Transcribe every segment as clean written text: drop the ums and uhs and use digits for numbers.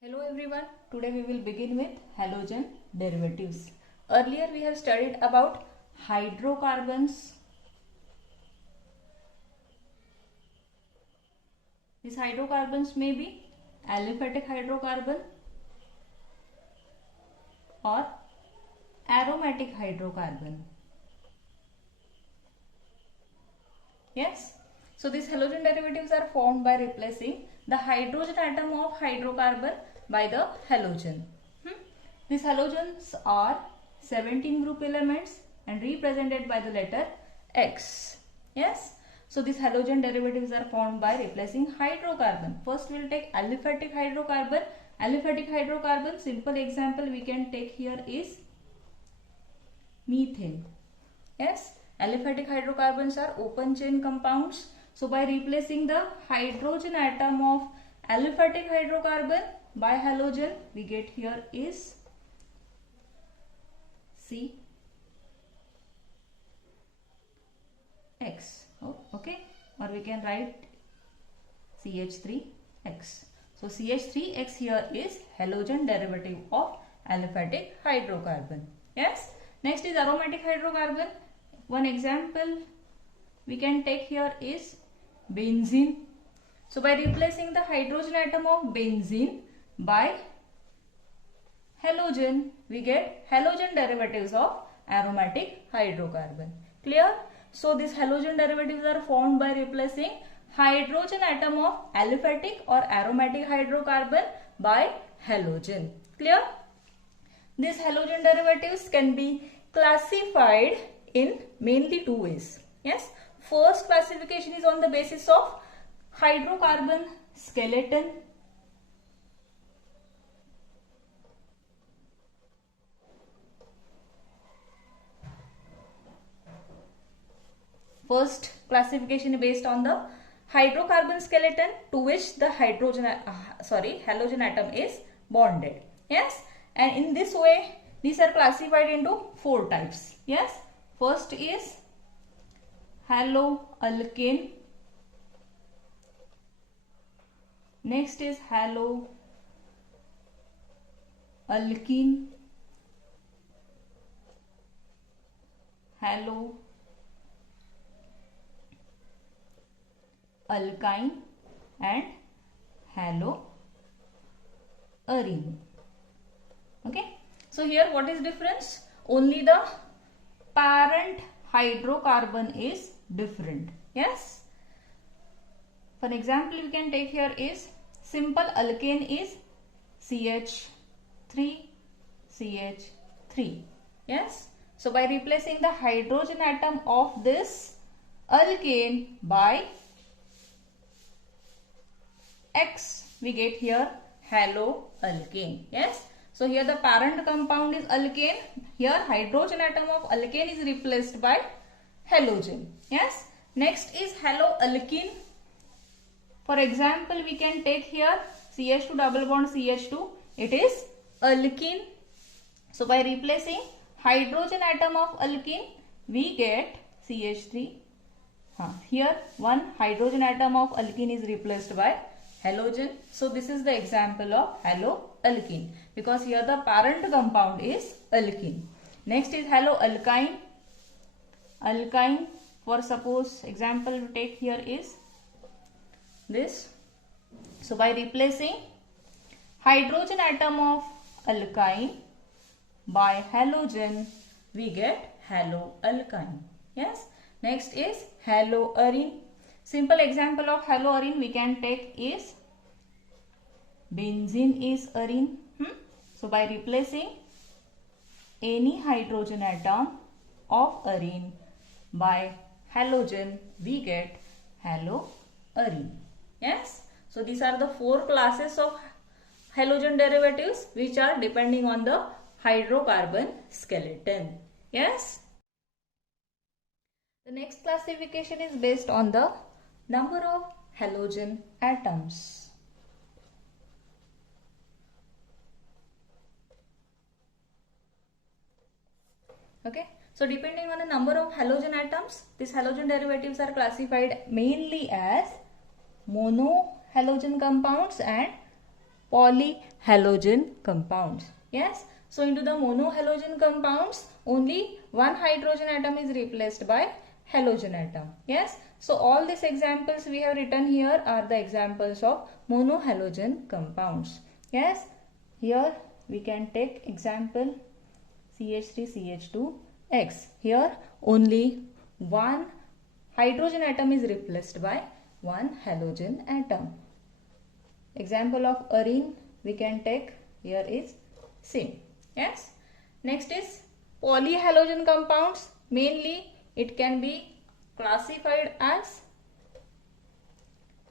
Hello everyone, today we will begin with halogen derivatives. Earlier we have studied about hydrocarbons. These hydrocarbons may be aliphatic hydrocarbon or aromatic hydrocarbon. Yes, so these halogen derivatives are formed by replacing the hydrogen atom of hydrocarbon by the halogen. These halogens are 17 group elements and represented by the letter X. Yes, so these halogen derivatives are formed by replacing hydrocarbon. First we will take aliphatic hydrocarbon. Aliphatic hydrocarbon, simple example we can take here is methane. Yes, aliphatic hydrocarbons are open chain compounds. So by replacing the hydrogen atom of aliphatic hydrocarbon by halogen, we get here is CX. Oh, okay, or we can write CH3X. So CH3X here is halogen derivative of aliphatic hydrocarbon. Yes. Next is aromatic hydrocarbon. One example we can take here is benzene. So by replacing the hydrogen atom of benzene by halogen, we get halogen derivatives of aromatic hydrocarbon. Clear? So these halogen derivatives are formed by replacing hydrogen atom of aliphatic or aromatic hydrocarbon by halogen. Clear? These halogen derivatives can be classified in mainly two ways. Yes. First classification is on the basis of hydrocarbon skeleton. First classification is based on the hydrocarbon skeleton to which the halogen atom is bonded. Yes, and in this way these are classified into four types. Yes, first is haloalkane, next is haloalkene, haloalkyne and haloarine. Okay, so here what is difference? Only the parent hydrocarbon is different. Yes, for example we can take here is simple alkane is CH3. Yes, so by replacing the hydrogen atom of this alkane by X, we get here haloalkane. Yes, so here the parent compound is alkane. Here hydrogen atom of alkane is replaced by halogen. Yes, next is haloalkene. For example we can take here CH2 double bond CH2, it is alkene. So by replacing hydrogen atom of alkene we get CH3. Here one hydrogen atom of alkene is replaced by halogen. So this is the example of haloalkene because here the parent compound is alkene. Next is haloalkyne. Alkyne, for suppose example we take here is this. So by replacing hydrogen atom of alkyne by halogen we get haloalkyne. Yes. Next is haloarine. Simple example of haloarine we can take is benzene is arine. So by replacing any hydrogen atom of arine by halogen we get haloarine. Yes, so these are the four classes of halogen derivatives which are depending on the hydrocarbon skeleton. Yes, the next classification is based on the number of halogen atoms. Okay, so depending on the number of halogen atoms, these halogen derivatives are classified mainly as monohalogen compounds and polyhalogen compounds. Yes. So into the monohalogen compounds, only one hydrogen atom is replaced by halogen atom. Yes. So all these examples we have written here are the examples of monohalogen compounds. Yes. Here we can take example CH3CH2X. Here only one hydrogen atom is replaced by one halogen atom. Example of arene we can take here is same. Yes. Next is polyhalogen compounds. Mainly it can be classified as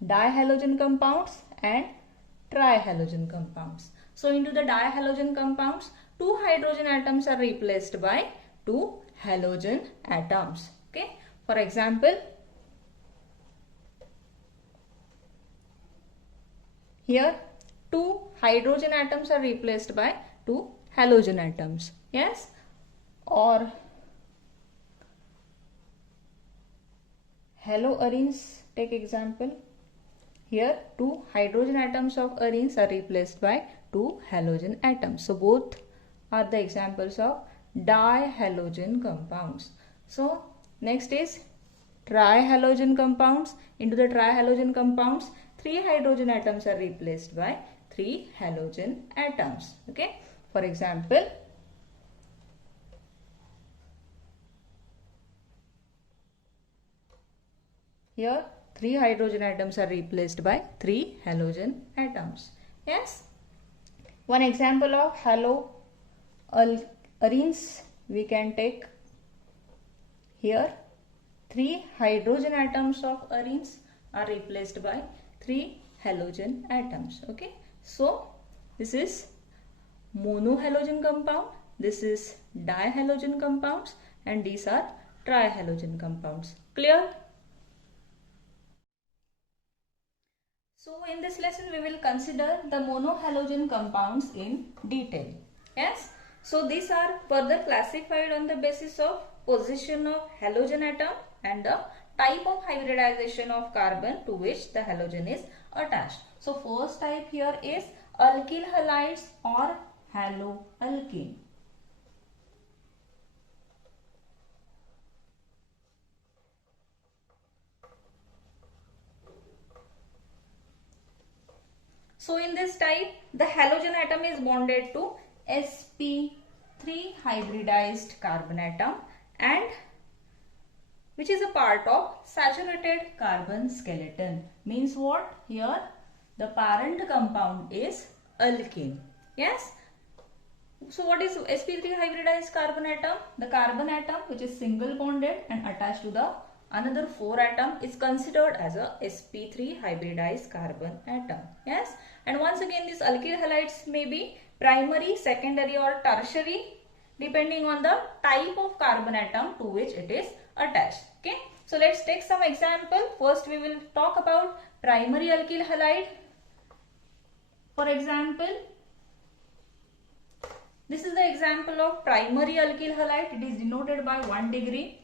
dihalogen compounds and trihalogen compounds. So into the dihalogen compounds, two hydrogen atoms are replaced by two halogen atoms. Okay. For example, here two hydrogen atoms are replaced by two halogen atoms. Yes. Or haloarenes, take example. Here two hydrogen atoms of arenes are replaced by two halogen atoms. So both are the examples of dihalogen compounds. So next is trihalogen compounds. Into the trihalogen compounds, three hydrogen atoms are replaced by three halogen atoms. Okay. For example, here three hydrogen atoms are replaced by three halogen atoms. Yes. One example of haloarenes we can take here. Three hydrogen atoms of arenes are replaced by three halogen atoms. Okay. So this is monohalogen compound, this is dihalogen compounds, and these are trihalogen compounds. Clear? So in this lesson we will consider the monohalogen compounds in detail. Yes. So these are further classified on the basis of position of halogen atom and the type of hybridization of carbon to which the halogen is attached. So first type here is alkyl halides or haloalkane. So in this type, the halogen atom is bonded to sp3 hybridized carbon atom, and which is a part of saturated carbon skeleton. Means what? Here the parent compound is alkane. Yes. So what is sp3 hybridized carbon atom? The carbon atom which is single bonded and attached to the another 4 atom is considered as a sp3 hybridized carbon atom. Yes. And once again, these alkyl halides may be primary, secondary or tertiary depending on the type of carbon atom to which it is attached. Okay. So let's take some example. First we will talk about primary alkyl halide. For example, this is the example of primary alkyl halide. It is denoted by 1 degree.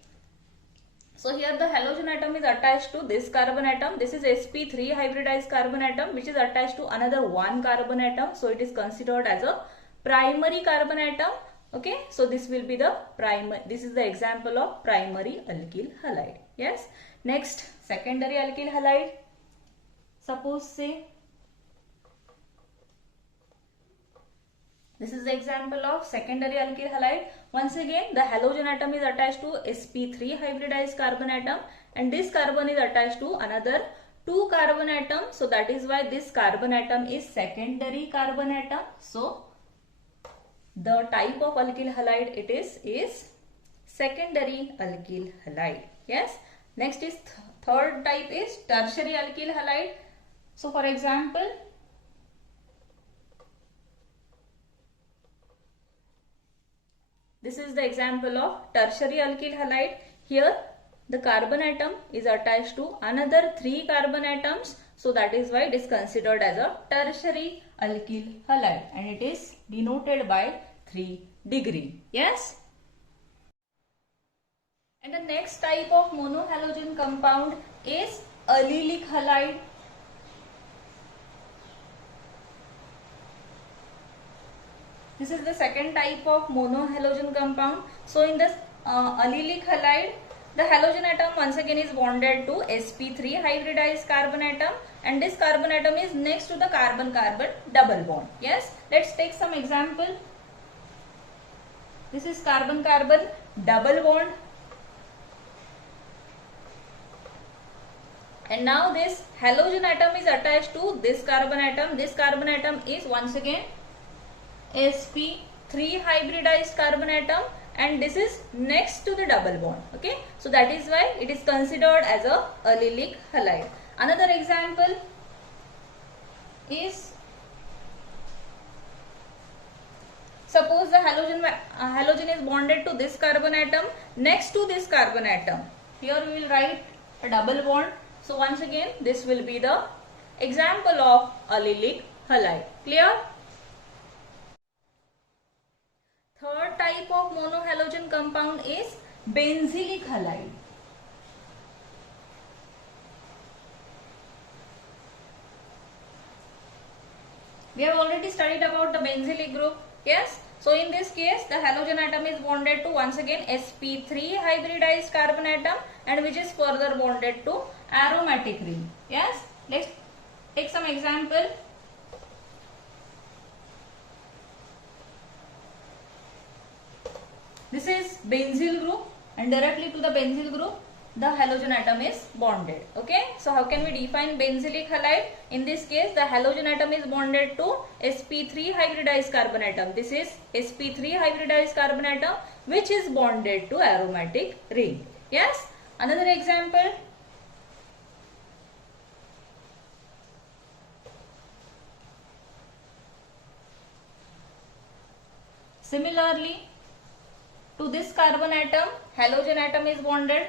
So here the halogen atom is attached to this carbon atom. This is sp3 hybridized carbon atom which is attached to another 1 carbon atom. So it is considered as a primary carbon atom. Okay. So this will be the primary. This is the example of primary alkyl halide. Yes. Next, secondary alkyl halide. Suppose say this is the example of secondary alkyl halide. Once again, the halogen atom is attached to sp3 hybridized carbon atom, and this carbon is attached to another 2 carbon atom. So that is why this carbon atom is secondary carbon atom. So the type of alkyl halide it is secondary alkyl halide. Yes. Next is third type is tertiary alkyl halide. So for example, this is the example of tertiary alkyl halide. Here the carbon atom is attached to another 3 carbon atoms. So that is why it is considered as a tertiary alkyl halide, and it is denoted by 3 degree. Yes. And the next type of monohalogen compound is allylic halide. This is the second type of monohalogen compound. So in this allylic halide, the halogen atom once again is bonded to sp3 hybridized carbon atom, and this carbon atom is next to the carbon-carbon double bond. Yes, let's take some example. This is carbon-carbon double bond, and now this halogen atom is attached to this carbon atom. This carbon atom is once again sp3 hybridized carbon atom, and this is next to the double bond. Okay, so that is why it is considered as a allylic halide. Another example is, suppose the halogen is bonded to this carbon atom next to this carbon atom. Here we will write a double bond. So once again this will be the example of allylic halide. Clear? Third type of monohalogen compound is benzylic halide. We have already studied about the benzylic group. Yes. So in this case, the halogen atom is bonded to once again sp3 hybridized carbon atom, and which is further bonded to aromatic ring. Yes. Let's take some example. This is benzyl group, and directly to the benzyl group the halogen atom is bonded. Okay, so how can we define benzylic halide? In this case, the halogen atom is bonded to sp3 hybridized carbon atom. This is sp3 hybridized carbon atom which is bonded to aromatic ring. Yes, another example. Similarly, to this carbon atom, halogen atom is bonded.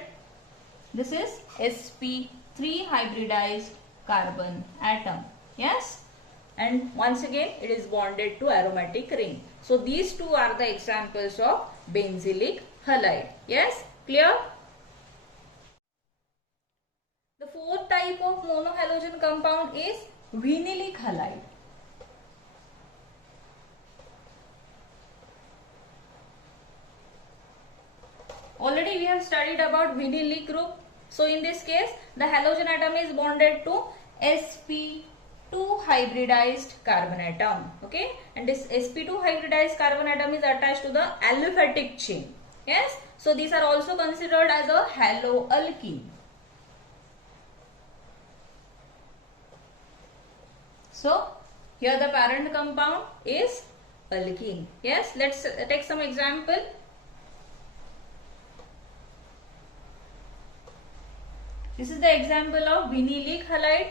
This is sp3 hybridized carbon atom. Yes, and once again it is bonded to aromatic ring. So these two are the examples of benzylic halide. Yes, clear? The fourth type of monohalogen compound is vinylic halide. Already we have studied about vinylic group. So in this case, the halogen atom is bonded to sp2 hybridized carbon atom. Okay, and this sp2 hybridized carbon atom is attached to the aliphatic chain. Yes, so these are also considered as a haloalkene. So here the parent compound is alkene. Yes, let's take some example. This is the example of vinylic halide.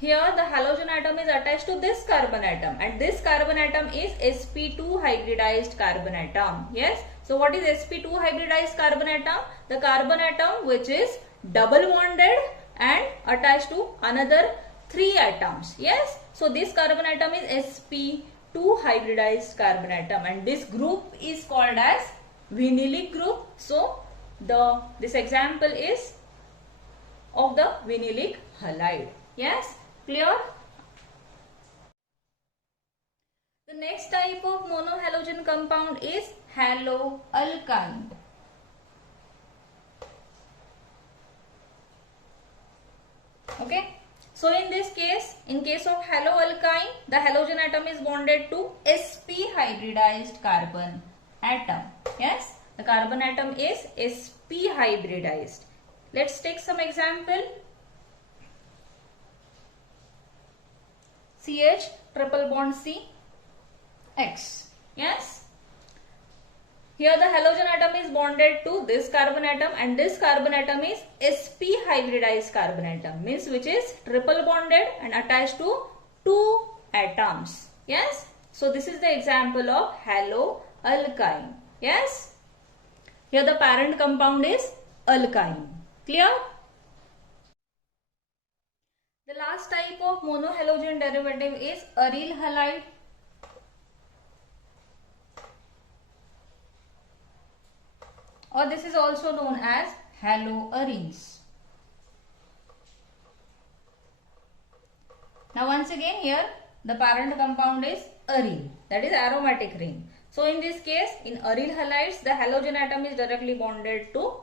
Here the halogen atom is attached to this carbon atom, and this carbon atom is sp2 hybridized carbon atom. Yes, so what is sp2 hybridized carbon atom? The carbon atom which is double bonded and attached to another 3 atoms. Yes, so this carbon atom is sp2 hybridized carbon atom, and this group is called as vinylic group. So this example is of the vinylic halide. Yes, clear? The next type of monohalogen compound is haloalkyne. Okay, so in this case, in case of haloalkyne, the halogen atom is bonded to sp hybridized carbon atom. Yes, the carbon atom is sp hybridized. Let's take some example. CH triple bond C X. Yes. Here the halogen atom is bonded to this carbon atom, and this carbon atom is sp hybridized carbon atom, means which is triple bonded and attached to 2 atoms. Yes. So this is the example of haloalkyne. Yes. Here the parent compound is alkyne. Clear? The last type of monohalogen derivative is aryl halide. Or this is also known as haloarenes. Now once again here the parent compound is aryl, that is aromatic ring. So in this case, in aryl halides, the halogen atom is directly bonded to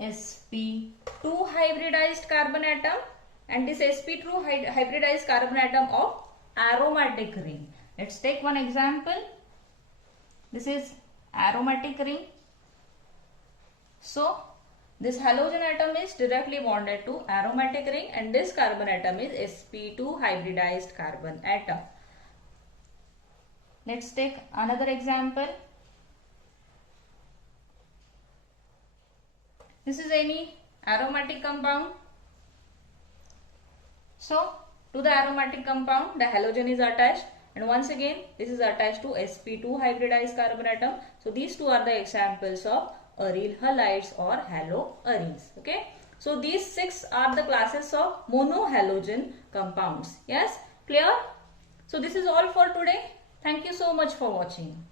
sp2 hybridized carbon atom, and this sp2 hybridized carbon atom of aromatic ring. Let's take one example. This is aromatic ring. So this halogen atom is directly bonded to aromatic ring, and this carbon atom is sp2 hybridized carbon atom. Let's take another example. This is any aromatic compound. So to the aromatic compound, the halogen is attached, and once again this is attached to sp2 hybridized carbon atom. So these two are the examples of aryl halides or haloaryls. Okay, so these 6 are the classes of monohalogen compounds. Yes, clear? So this is all for today. Thank you so much for watching.